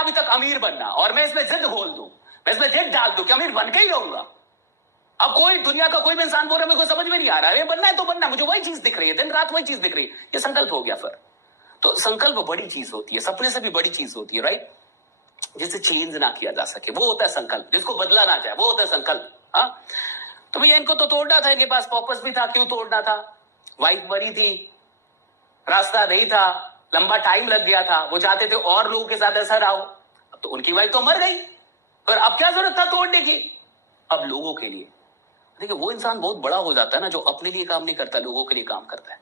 अभी तक अमीर बनना, और मैं इसमें जिद घोल दूं, मैं इसमें जिद डाल दूं कि अमीर बन के ही रहूंगा। अब कोई दुनिया का कोई भी इंसान बोल रहा है मेरे को समझ में नहीं आ रहा है, बनना है तो बनना, मुझे वही चीज दिख रही है, दिन रात वही चीज दिख रही है, ये संकल्प हो गया। फिर तो संकल्प बड़ी चीज होती है, सपने से भी बड़ी चीज होती है, राइट? जिसे चेंज ना किया जा सके वो होता है संकल्प, जिसको बदला ना जाए वो होता है संकल्प। हाँ, तो भैया इनको तो तोड़ना था, इनके पास पर्पस भी था, क्यों तोड़ना था? वाइफ मरी थी, रास्ता नहीं था, लंबा टाइम लग गया था, वो चाहते थे और लोगों के साथ ऐसा रहा हो, तो उनकी वाइफ तो मर गई, पर अब क्या जरूरत था तोड़ने की? अब लोगों के लिए। देखिए वो इंसान बहुत बड़ा हो जाता है ना जो अपने लिए काम नहीं करता, लोगों के लिए काम करता है।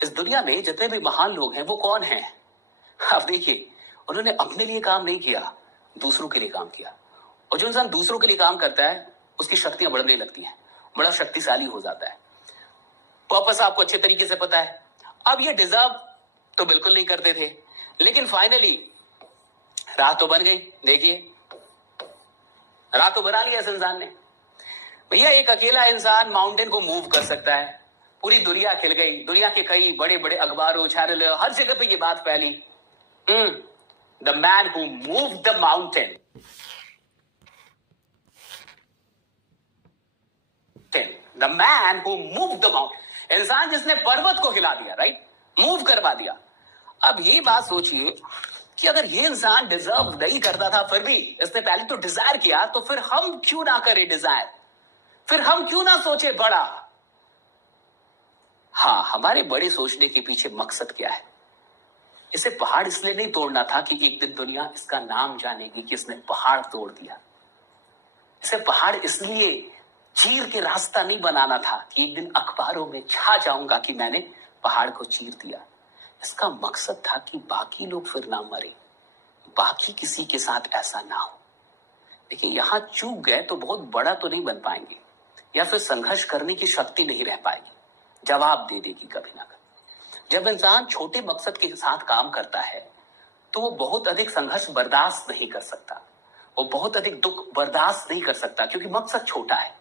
इस दुनिया में जितने भी महान लोग हैं वो कौन हैं? आप देखिए, उन्होंने अपने लिए काम नहीं किया, दूसरों के लिए काम किया। और जो इंसान दूसरों के लिए काम करता है उसकी शक्तियां बढ़ने लगती हैं, बड़ा शक्तिशाली हो जाता है। पर्पस आपको अच्छे तरीके से पता है। अब ये डिजर्व तो बिल्कुल नहीं करते थे, लेकिन फाइनली राह तो बन गई। देखिए राह तो बना लिया इस इंसान ने। भैया एक अकेला इंसान माउंटेन को मूव कर सकता है, पूरी दुनिया खिल गई, दुनिया के कई बड़े बड़े अखबारों, चैनल, हर जगह पे ये बात फैली। The man who move the mountain, the man who move the mountain, इंसान जिसने पर्वत को हिला दिया, राइट, मूव करवा दिया। अब ये बात सोचिए कि अगर ये इंसान डिजर्व नहीं करता था फिर भी इसने पहले तो डिजायर किया, तो फिर हम क्यों ना करें डिजायर? फिर हम क्यों ना सोचे बड़ा? हाँ, हमारे बड़े सोचने के पीछे मकसद क्या है? इसे पहाड़ इसलिए नहीं तोड़ना था कि एक दिन दुनिया इसका नाम जानेगी कि इसने पहाड़ तोड़ दिया। इसे पहाड़ इसलिए चीर के रास्ता नहीं बनाना था कि एक दिन अखबारों में छा जाऊंगा कि मैंने पहाड़ को चीर दिया। इसका मकसद था कि बाकी लोग फिर ना मरे, बाकी किसी के साथ ऐसा ना हो। देखिए यहां चूक गए तो बहुत बड़ा तो नहीं बन पाएंगे, या फिर संघर्ष करने की शक्ति नहीं रह पाएगी, जवाब दे देगी कभी ना कभी। जब इंसान छोटे मकसद के साथ काम करता है तो वो बहुत अधिक संघर्ष बर्दाश्त नहीं कर सकता, वो बहुत अधिक दुख बर्दाश्त नहीं कर सकता, क्योंकि मकसद छोटा है।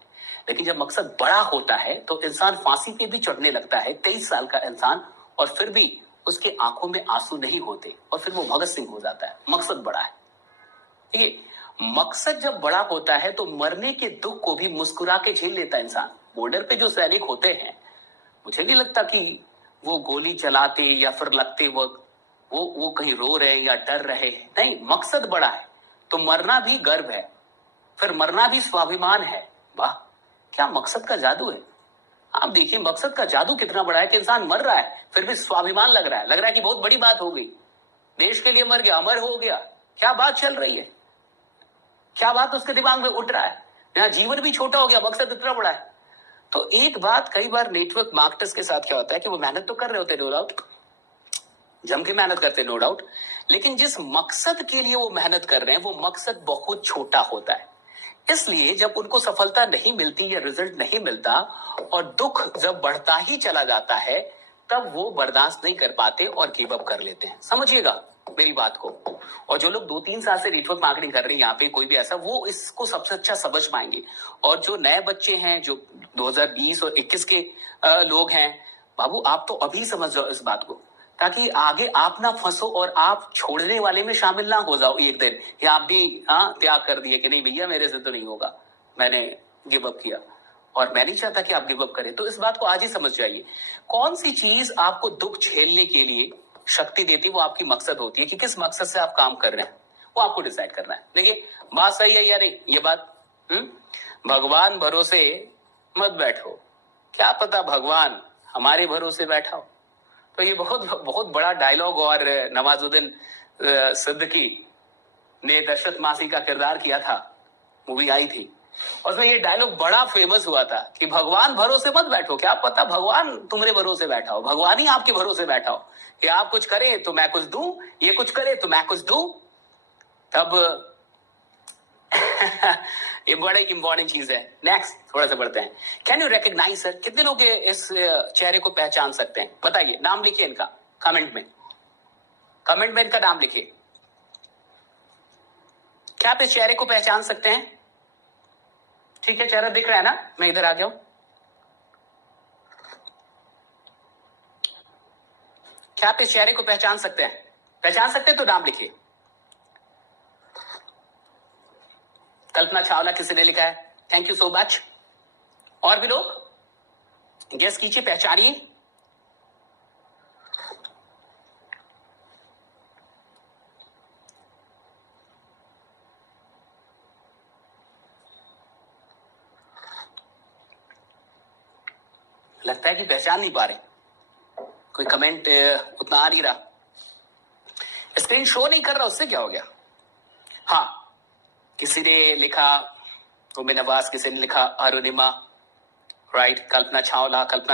लेकिन जब मकसद बड़ा होता है तो इंसान फांसी पे भी चढ़ने लगता है, 23 साल का इंसान, और फिर भी उसके आंखों में आंसू नहीं होते, और फिर वो भगत सिंह हो जाता है। मकसद बड़ा है। ठीक है, मकसद जब बड़ा होता है तो मरने के दुख को भी मुस्कुरा के झेल लेता है इंसान। बॉर्डर पे जो सैनिक होते हैं, मुझे नहीं लगता कि वो गोली चलाते या फिर लगते वक्त वो कहीं रो रहे या डर रहे हैं। नहीं, मकसद बड़ा है तो मरना भी गर्व है, फिर मरना भी स्वाभिमान है। वाह, क्या मकसद का जादू है! आप देखिए मकसद का जादू कितना बड़ा है कि इंसान मर रहा है फिर भी स्वाभिमान लग रहा है, लग रहा है कि बहुत बड़ी बात हो गई, देश के लिए मर गया, अमर हो गया। क्या बात चल रही है, क्या बात उसके दिमाग में उठ रहा है? यहाँ जीवन भी छोटा हो गया, मकसद इतना बड़ा है। तो एक बात कई बार नेटवर्क मार्केटर्स के साथ क्या होता है कि वो मेहनत तो कर रहे होते, नो डाउट, जम के मेहनत करते, नो डाउट, लेकिन जिस मकसद के लिए वो मेहनत कर रहे हैं वो मकसद बहुत छोटा होता है। इसलिए जब उनको सफलता नहीं मिलती या रिजल्ट नहीं मिलता और दुख जब बढ़ता ही चला जाता है, तब वो बर्दाश्त नहीं कर पाते और गिव अप कर लेते हैं। समझिएगा मेरी बात को। और जो लोग 2-3 साल से नेटवर्क मार्केटिंग कर रहे हैं यहाँ पे, कोई भी ऐसा, वो इसको सबसे अच्छा समझ पाएंगे। और जो नए बच्चे हैं, जो 2020 और 21 के लोग हैं, बाबू आप तो अभी समझ जाओ इस बात को, ताकि आगे आप ना फंसो और आप छोड़ने वाले में शामिल ना हो जाओ एक दिन कि आप भी त्याग कर दिए कि नहीं भैया मेरे से तो नहीं होगा, मैंने गिव अप किया। और मैं नहीं चाहता कि आप गिव अप करें। तो इस बात को आज ही समझ जाइए, कौन सी चीज आपको दुख झेलने के लिए शक्ति देती है, वो आपकी मकसद होती है कि किस मकसद से आप काम कर रहे हैं, वो आपको डिसाइड करना है। देखिए बात सही है या नहीं ये बात? भगवान भरोसे मत बैठो, क्या पता भगवान हमारे भरोसे बैठा हो। तो ये बहुत बहुत बड़ा डायलॉग, और नवाजुद्दीन सिद्दीकी ने दशरथ मासी का किरदार किया था, मूवी आई थी, और उसमें ये डायलॉग बड़ा फेमस हुआ था कि भगवान भरोसे मत बैठो, क्या पता भगवान तुम्हारे भरोसे बैठा हो, भगवान ही आपके भरोसे बैठा हो कि आप कुछ करें तो मैं कुछ दूं, ये कुछ करे तो मैं कुछ दूं। तब ये बड़ा इंपॉर्टेंट चीज है। नेक्स्ट थोड़ा सा बढ़ते हैं। कैन यू रिकॉग्नाइज सर, कितने लोग इस चेहरे को पहचान सकते हैं? बताइए, नाम लिखिए इनका कमेंट में, कमेंट में इनका नाम लिखिए। क्या आप इस चेहरे को पहचान सकते हैं? ठीक है, चेहरा दिख रहा है ना, मैं इधर आ गया हूं। क्या आप इस चेहरे को पहचान सकते हैं? पहचान सकते हैं तो नाम लिखिए। कल्पना चावला किसी ने लिखा है, थैंक यू सो मच। और भी लोग गेस कीजिए, पहचानिए। लगता है कि पहचान नहीं पा रहे, कोई कमेंट उतना आ नहीं रहा, स्क्रीन शो नहीं कर रहा, उससे क्या हो गया? हाँ, किसी ने लिखा उम्मे नवाज, किसी ने लिखा अरुणिमा, राइट, कल्पना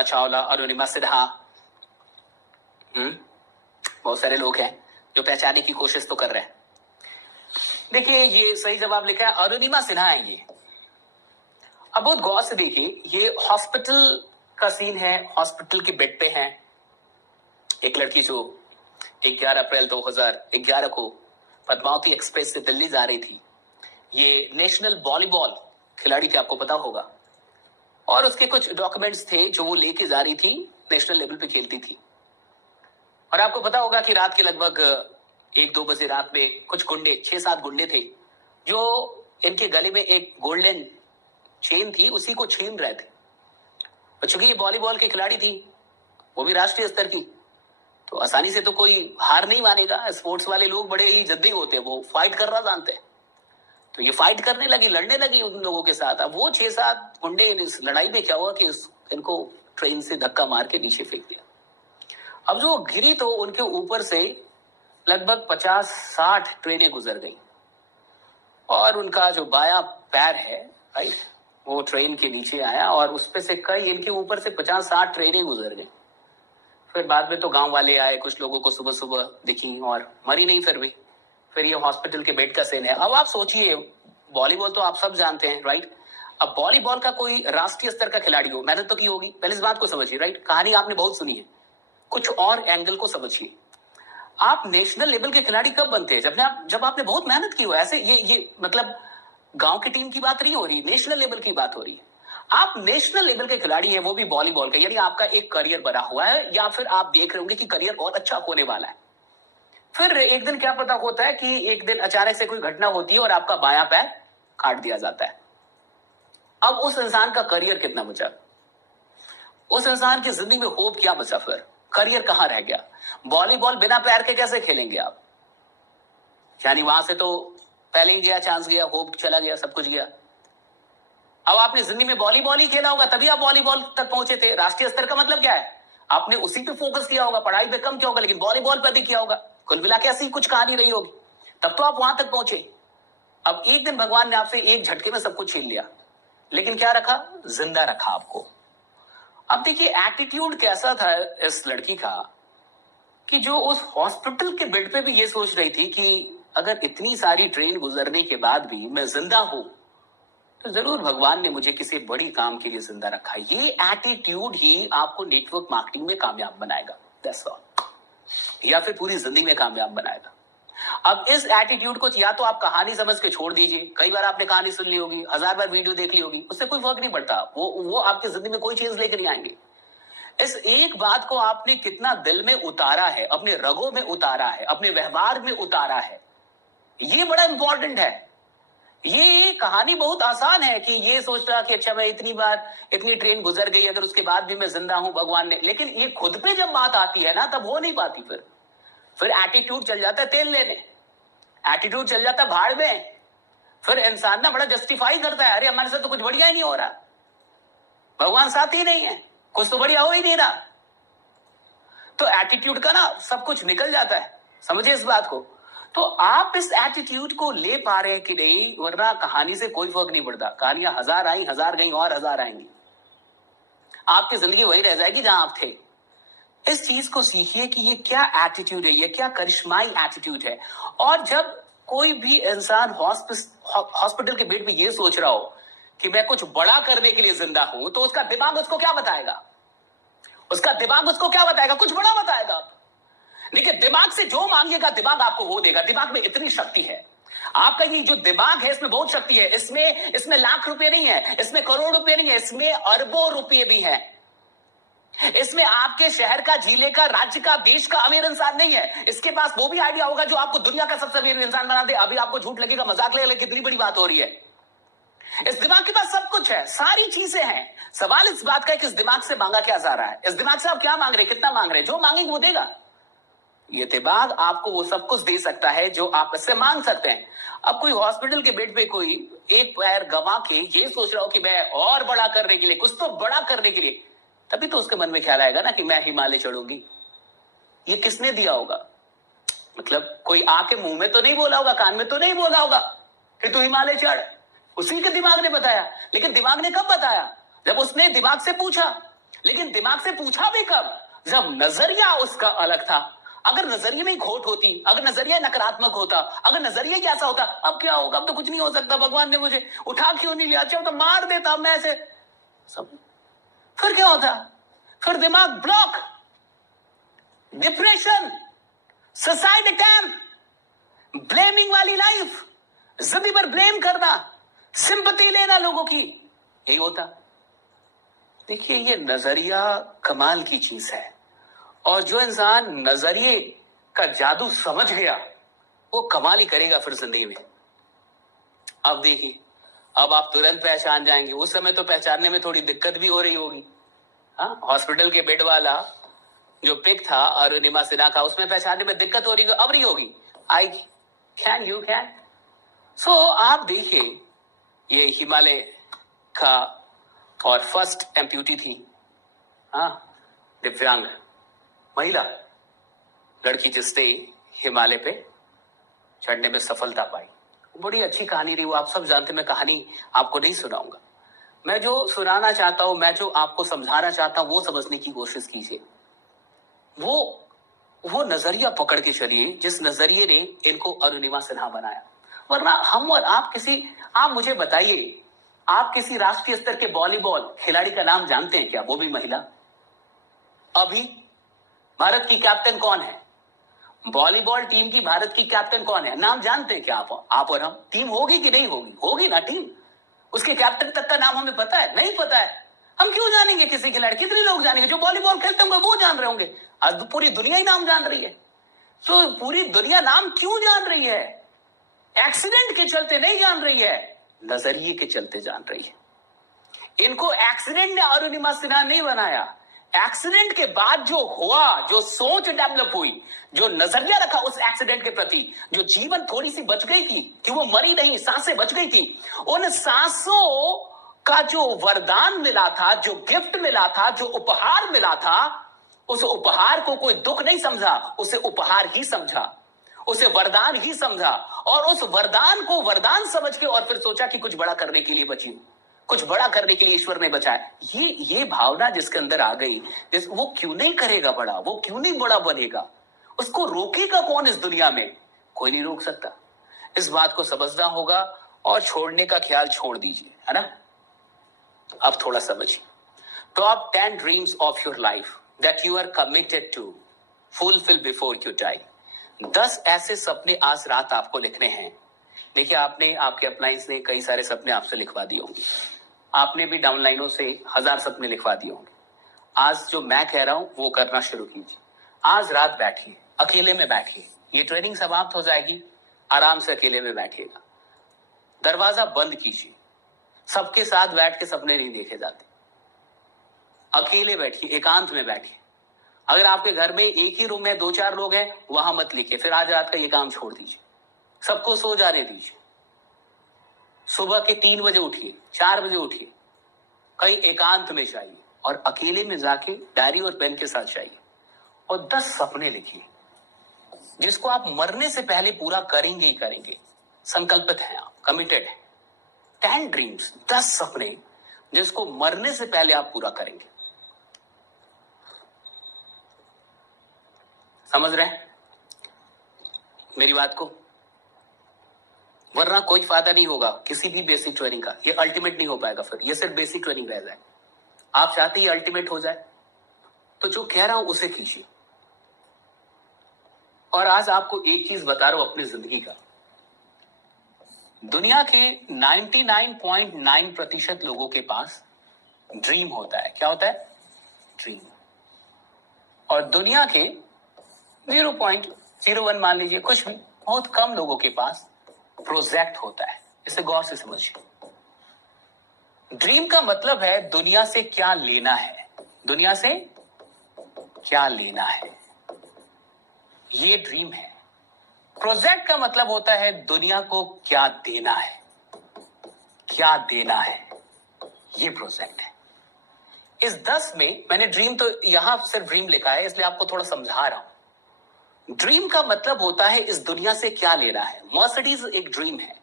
चावला, अरुणिमा सिन्हा। बहुत सारे लोग हैं जो पहचानने की कोशिश तो कर रहे हैं। देखिए, ये सही जवाब लिखा है, अरुणिमा सिन्हा है ये। अब बहुत गौर से देखिए, ये हॉस्पिटल का सीन है, हॉस्पिटल के बेड पे है एक लड़की जो 11 अप्रैल 2011 को पद्मावती एक्सप्रेस से दिल्ली जा रही थी। ये नेशनल वॉलीबॉल खिलाड़ी थी, आपको पता होगा, और उसके कुछ डॉक्यूमेंट्स थे जो वो लेके जा रही थी, नेशनल लेवल पे खेलती थी। और आपको पता होगा कि रात के लगभग 1-2 बजे रात में कुछ गुंडे, 6-7 गुंडे थे जो इनके गले में एक गोल्डन चेन थी, उसी को छीन रहे थे। और चूंकि ये वॉलीबॉल की खिलाड़ी थी, वो भी राष्ट्रीय स्तर की, तो आसानी से तो कोई हार नहीं मानेगा। स्पोर्ट्स वाले लोग बड़े ही जद्दी होते हैं, वो फाइट करना जानते हैं। तो ये फाइट करने लगी, लड़ने लगी उन लोगों के साथ। अब वो 6-7 गुंडे, इस लड़ाई में क्या हुआ कि इनको ट्रेन से धक्का मार के नीचे फेंक दिया। अब जो गिरी तो उनके ऊपर से लगभग 50-60 ट्रेनें गुजर गई और उनका जो बायां पैर है, राइट, वो ट्रेन के नीचे आया और उसपे से कई, इनके ऊपर से 50-60 ट्रेनें गुजर गई। फिर बाद में तो गांव वाले आए, कुछ लोगों को सुबह सुबह दिखी और मरी नहीं फिर भी। फिर ये हॉस्पिटल के बेड का सीन है। अब आप सोचिए, वॉलीबॉल तो आप सब जानते हैं, राइट। अब वॉलीबॉल का कोई राष्ट्रीय स्तर का खिलाड़ी हो, मेहनत तो की होगी, पहले इस बात को समझिए, राइट। कहानी आपने बहुत सुनी है, कुछ और एंगल को समझिए। आप नेशनल लेवल के खिलाड़ी कब बनते हैं? जब आपने बहुत मेहनत की हो। ऐसे ये मतलब गांव की टीम की बात नहीं हो रही, नेशनल लेवल की बात हो रही है। आप नेशनल लेवल के खिलाड़ी हैं, वो भी वॉलीबॉल का, यानी आपका एक करियर बना हुआ है, या फिर आप देख रहे होंगे कि करियर और अच्छा होने वाला है। फिर एक दिन क्या पता होता है कि एक दिन अचानक से कोई घटना होती है और आपका बायां पैर काट दिया जाता है। अब उस इंसान का करियर कितना बचा? उस इंसान की जिंदगी में होप क्या बचा? फिर करियर कहां रह गया? वॉलीबॉल बिना पैर के कैसे खेलेंगे आप? यानी वहां से तो पहले ही गया, चांस गया, होप चला गया, सब कुछ गया। अब आपने जिंदगी में वॉलीबॉल ही खेला होगा, तभी आप वॉलीबॉल तक पहुंचे थे। राष्ट्रीय स्तर का मतलब क्या है? आपने उसी पे फोकस किया होगा, पढ़ाई पे कम किया होगा, लेकिन वॉलीबॉल पे अधिक किया होगा। कुल मिला के ऐसी कुछ कहानी रही होगी, तब तो आप वहां तक पहुंचे। अब एक दिन भगवान ने आपसे एक झटके में सब कुछ छीन लिया, लेकिन क्या रखा? जिंदा रखा आपको। अब देखिए, एटीट्यूड कैसा था इस लड़की का कि जो उस हॉस्पिटल के बेड पे भी ये सोच रही थी कि अगर इतनी सारी ट्रेन गुजरने के बाद भी मैं जिंदा हूं, तो जरूर भगवान ने मुझे किसी बड़ी काम के लिए जिंदा रखा। ये एटीट्यूड ही आपको नेटवर्क मार्केटिंग में कामयाब बनाएगा, दैट्स ऑल, या फिर पूरी जिंदगी में कामयाब बनाएगा। अब इस एटीट्यूड को या तो आप कहानी समझ के छोड़ दीजिए। कई बार आपने कहानी सुन ली होगी, 1000 बार वीडियो देख ली होगी, उससे कोई फर्क नहीं पड़ता। वो आपकी जिंदगी में कोई चीज लेकर नहीं आएंगे। इस एक बात को आपने कितना दिल में उतारा है, अपने रगों में उतारा है, अपने व्यवहार में उतारा है, ये बड़ा इंपॉर्टेंट है। ये कहानी बहुत आसान है कि ये सोच रहा कि अच्छा, मैं इतनी बार इतनी ट्रेन गुजर गई, अगर उसके बाद भी मैं जिंदा हूं भगवान ने, लेकिन ये खुद पे जब बात आती है ना, तब हो नहीं पाती। फिर एटीट्यूड चल जाता है तेल लेने, एटीट्यूड चल जाता है भाड़ में। फिर इंसान ना बड़ा जस्टिफाई करता है, अरे हमारे साथ तो कुछ बढ़िया ही नहीं हो रहा, भगवान साथ ही नहीं है, कुछ तो बढ़िया हो ही नहीं रहा। तो एटीट्यूड का ना सब कुछ निकल जाता है, समझिए इस बात को। तो आप इस एटीट्यूड को ले पा रहे हैं कि नहीं? वरना कहानी से कोई फर्क नहीं पड़ता। कहानियां 1000 आई, 1000 गई और 1000 आएंगी, आपकी जिंदगी वही रह जाएगी जहां आप थे। इस चीज को सीखिए कि ये क्या एटीट्यूड है, ये क्या करिश्माई एटीट्यूड है। और जब कोई भी इंसान हॉस्पिटल के बेड पे ये सोच रहा हो कि मैं कुछ बड़ा करने के लिए जिंदा हूं, तो उसका दिमाग उसको क्या बताएगा? उसका दिमाग उसको क्या बताएगा? कुछ बड़ा बताएगा। देखिए, दिमाग से जो मांगेगा दिमाग आपको वो देगा। दिमाग में इतनी शक्ति है। आपका ये जो दिमाग है, इसमें बहुत शक्ति है। इसमें लाख रुपए नहीं है, इसमें करोड़ रुपए नहीं है, इसमें अरबों रुपए भी है। इसमें आपके शहर का, जिले का, राज्य का, देश का अमीर इंसान नहीं है। इसके पास वो भी आइडिया होगा जो आपको दुनिया का सबसे अमीर इंसान बना दे। अभी आपको झूठ लगेगा, मजाक लगेगा, कितनी बड़ी बात हो रही है। इस दिमाग के पास सब कुछ है, सारी चीजें हैं। सवाल इस बात का है कि इस दिमाग से मांगा क्या जा रहा है। इस दिमाग से आप क्या मांग रहे हैं, कितना मांग रहे हैं। जो मांगेंगे वो देगा। ये दिमाग आपको वो सब कुछ दे सकता है जो आप इससे मांग सकते हैं। अब कोई हॉस्पिटल के बेड पे कोई एक पैर गंवा के ये सोच रहा हो कि मैं और बड़ा करने के लिए, कुछ तो बड़ा करने के लिए, तभी तो उसके मन में ख्याल आएगा ना कि मैं हिमालय चढ़ूंगी। ये किसने दिया होगा? मतलब कोई आके मुंह में तो नहीं बोला होगा, कान में तो नहीं बोला होगा कि तू हिमालय चढ़। उसी के दिमाग ने बताया। लेकिन दिमाग ने कब बताया? जब उसने दिमाग से पूछा। लेकिन दिमाग से पूछा भी कब? जब नजरिया उसका अलग था। अगर नजरिए में खोट होती, अगर नजरिया नकारात्मक होता, अगर नजरिया कैसा होता, अब क्या होगा, अब तो कुछ नहीं हो सकता, भगवान ने मुझे उठा क्यों नहीं लिया, अच्छा तो मार देता मैं ऐसे सब। फिर क्या होता? फिर दिमाग block, depression, suicide attempt, blaming वाली लाइफ, जिंदगी पर ब्लेम करना, सिंपैथी लेना लोगों की, यही होता। देखिए, ये नजरिया कमाल की चीज है। और जो इंसान नजरिए का जादू समझ गया वो कमाल ही करेगा फिर जिंदगी में। अब देखिए, अब आप तुरंत पहचान जाएंगे। उस समय तो पहचानने में थोड़ी दिक्कत भी हो रही होगी। हाँ, हॉस्पिटल के बेड वाला जो पिक था अरुणिमा सिन्हा का, उसमें पहचानने में दिक्कत हो रही, अब नहीं होगी, आएगी। Can you can. सो आप देखिए, ये हिमालय का और फर्स्ट एम्प्यूटी थी, हाँ, दिव्यांग महिला लड़की जिसने हिमालय पे चढ़ने में सफलता पाई। बड़ी अच्छी कहानी रही, वो आप सब जानते। मैं कहानी आपको नहीं सुनाऊंगा। मैं जो सुनाना चाहता हूं, मैं जो आपको समझाना चाहता हूं, वो समझने की कोशिश कीजिए। वो नजरिया पकड़ के चलिए जिस नजरिए ने इनको अरुणिमा सिन्हा बनाया। वरना हम और आप मुझे बताइए, आप किसी राष्ट्रीय स्तर के वॉलीबॉल खिलाड़ी का नाम जानते हैं क्या, वो भी महिला? अभी भारत की कैप्टन कौन है? वॉलीबॉल टीम की भारत की कैप्टन कौन है? नाम जानते हैं क्या आप और हम? टीम होगी कि नहीं होगी? होगी ना टीम। उसके कैप्टन तक का नाम हमें पता है? नहीं पता है। हम क्यों जानेंगे किसी खिलाड़ी? कितने लोग जानेंगे? जो वॉलीबॉल खेलते होंगे वो जान रहे होंगे। आज पूरी दुनिया ही नाम जान रही है। तो पूरी दुनिया नाम क्यों जान रही है? एक्सीडेंट के चलते नहीं जान रही है, नजरिए के चलते जान रही है। इनको एक्सीडेंट ने अरुणिमा सिन्हा नहीं बनाया। एक्सीडेंट के बाद जो हुआ, जो सोच डेवलप हुई, जो नजरिया रखा उस एक्सीडेंट के प्रति, जो जीवन थोड़ी सी बच गई थी कि वो मरी नहीं, सांसें बच गई थी, उन सांसों का जो वरदान मिला था, जो गिफ्ट मिला था, जो उपहार मिला था, उस उपहार को कोई दुख नहीं समझा, उसे उपहार ही समझा, उसे वरदान ही समझा। और उस वरदान को वरदान समझ के और फिर सोचा कि कुछ बड़ा करने के लिए बची हूं, कुछ बड़ा करने के लिए ईश्वर ने बचाया। ये भावना जिसके अंदर आ गई, वो क्यों नहीं करेगा बड़ा, वो क्यों नहीं बड़ा बनेगा? उसको रोकेगा कौन इस दुनिया में? कोई नहीं रोक सकता। इस बात को समझना होगा और छोड़ने का ख्याल छोड़ दीजिए, है ना। अब थोड़ा समझिए। Top 10 dreams of your life that you are committed to fulfil before you die. 10 ऐसे सपने आज रात आपको लिखने हैं। देखिए, आपने, आपके अपलाइंस ने कई सारे सपने आपसे लिखवा दिए होंगे। आपने भी डाउनलाइनों से 1000 सपने लिखवा दिए होंगे। आज जो मैं कह रहा हूं वो करना शुरू कीजिए। आज रात बैठिए, अकेले में बैठिए। ये ट्रेनिंग समाप्त हो जाएगी, आराम से अकेले में बैठिएगा। दरवाजा बंद कीजिए। सबके साथ बैठ के सपने नहीं देखे जाते। अकेले बैठिए, एकांत में बैठिए। अगर आपके घर में एक ही रूम में 2-4 लोग हैं, वहां मत लिखिए। फिर आज रात का ये काम छोड़ दीजिए, सबको सो जाने दीजिए। सुबह के 3 बजे उठिए, 4 बजे उठिए, कहीं एकांत में जाइए और अकेले में जाके डायरी और पेन के साथ जाइए और 10 सपने लिखिए जिसको आप मरने से पहले पूरा करेंगे ही करेंगे। संकल्पित हैं आप, कमिटेड हैं। 10 ड्रीम्स, 10 सपने जिसको मरने से पहले आप पूरा करेंगे। समझ रहे हैं मेरी बात को? वरना कोई फायदा नहीं होगा किसी भी बेसिक ट्रेनिंग का। ये अल्टीमेट नहीं हो पाएगा, फिर ये सिर्फ बेसिक ट्रेनिंग रह जाए। आप चाहते ही अल्टीमेट हो जाए, तो जो कह रहा हूं उसे कीजिए। और आज आपको एक चीज बता रहा हूं अपनी जिंदगी का। दुनिया के 99.9% लोगों के पास ड्रीम होता है। क्या होता है? ड्रीम। और दुनिया के 0.01 मान लीजिए, कुछ भी, बहुत कम लोगों के पास प्रोजेक्ट होता है। इसे गौर से समझिए। ड्रीम का मतलब है दुनिया से क्या लेना है, दुनिया से क्या लेना है, ये ड्रीम है। प्रोजेक्ट का मतलब होता है दुनिया को क्या देना है, क्या देना है, ये प्रोजेक्ट है। इस 10 में मैंने ड्रीम तो यहां सिर्फ ड्रीम लिखा है, इसलिए आपको थोड़ा समझा रहा हूं। ड्रीम का मतलब होता है इस दुनिया से क्या लेना है। मर्सिडीज एक ड्रीम है,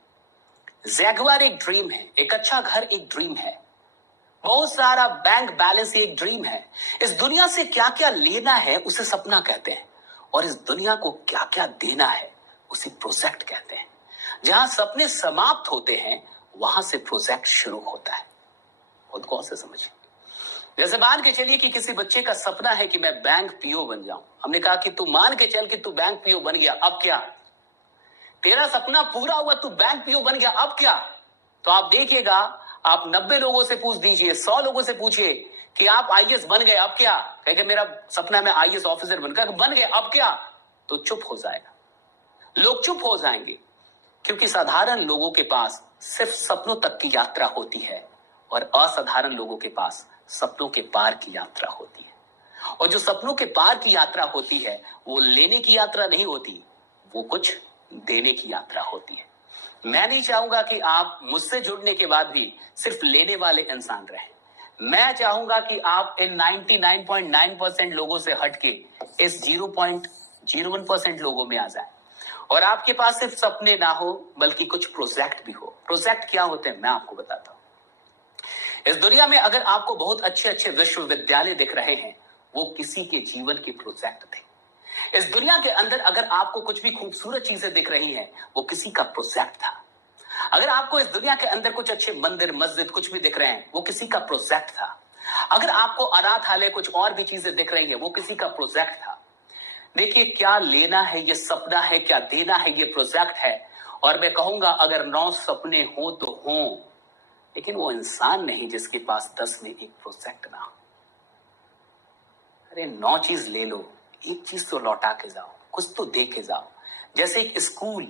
जैगुआर एक ड्रीम है, एक अच्छा घर एक ड्रीम है, बहुत सारा बैंक बैलेंस एक ड्रीम है। इस दुनिया से क्या क्या लेना है उसे सपना कहते हैं, और इस दुनिया को क्या क्या देना है उसे प्रोजेक्ट कहते हैं। जहां सपने समाप्त होते हैं वहां से प्रोजेक्ट शुरू होता है। बहुत गौर से समझिए। जैसे मान के चलिए कि किसी बच्चे का सपना है कि मैं बैंक पीओ बन जाऊं। हमने कहा कि तू मान के चल कि तू बैंक पीओ बन गया, अब क्या? तेरा सपना पूरा हुआ, तू बैंक पीओ बन गया, अब क्या? तो आप देखिएगा, आप 90 लोगों से पूछ दीजिए, 100 लोगों से पूछिए कि आप आईएएस बन गए, अब क्या? कहेंगे मेरा सपना है मैं आईएएस ऑफिसर बनकर बन गए, अब क्या? तो चुप हो जाएगा, लोग चुप हो जाएंगे, क्योंकि साधारण लोगों के पास सिर्फ सपनों तक की यात्रा होती है और असाधारण लोगों के पास सपनों के पार की यात्रा होती है। और जो सपनों के पार की यात्रा होती है वो लेने की यात्रा नहीं होती, वो कुछ देने की यात्रा होती है। मैं नहीं चाहूंगा कि आप मुझसे जुड़ने के बाद भी सिर्फ लेने वाले इंसान रहें। मैं चाहूंगा कि आप इन 99.9% लोगों से हटके इस 0.01% लोगों में आ जाए और आपके पास सिर्फ सपने ना हो बल्कि कुछ प्रोजेक्ट भी हो। प्रोजेक्ट क्या होते हैं मैं आपको बताता हूं। इस दुनिया में अगर आपको बहुत अच्छे अच्छे विश्वविद्यालय दिख रहे हैं, वो किसी के जीवन के प्रोजेक्ट थे। इस दुनिया के अंदर अगर आपको कुछ भी खूबसूरत चीजें दिख रही हैं, वो किसी का प्रोजेक्ट था। अगर आपको इस दुनिया के अंदर कुछ अच्छे मंदिर मस्जिद कुछ भी दिख रहे हैं, वो किसी का प्रोजेक्ट था। अगर आपको अनाथालय कुछ और भी चीजें दिख रही हैं, वो किसी का प्रोजेक्ट था। देखिए, क्या लेना है ये सपना है, क्या देना है ये प्रोजेक्ट है। और मैं कहूंगा अगर 9 सपने हो तो हो, लेकिन वो इंसान नहीं जिसके पास 10 में एक प्रोजेक्ट ना हो। अरे 9 चीज ले लो, एक चीज तो लौटा के जाओ, कुछ तो दे के जाओ। जैसे एक स्कूल,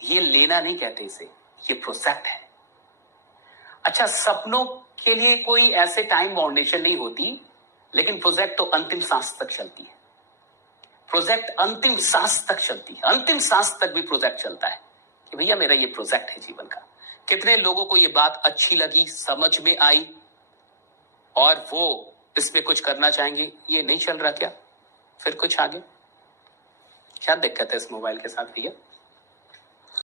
ये लेना नहीं कहते इसे, ये प्रोजेक्ट है। अच्छा, सपनों के लिए कोई ऐसे टाइम बाउंडेशन नहीं होती, लेकिन प्रोजेक्ट तो अंतिम सांस तक चलती है। प्रोजेक्ट अंतिम सांस तक चलती है, अंतिम सांस तक भी प्रोजेक्ट चलता है कि भैया मेरा ये प्रोजेक्ट है जीवन का। कितने लोगों को ये बात अच्छी लगी, समझ में आई और वो इसमें कुछ करना चाहेंगे। ये नहीं चल रहा क्या? फिर कुछ आगे क्या दिक्कत है इस मोबाइल के साथ भैया?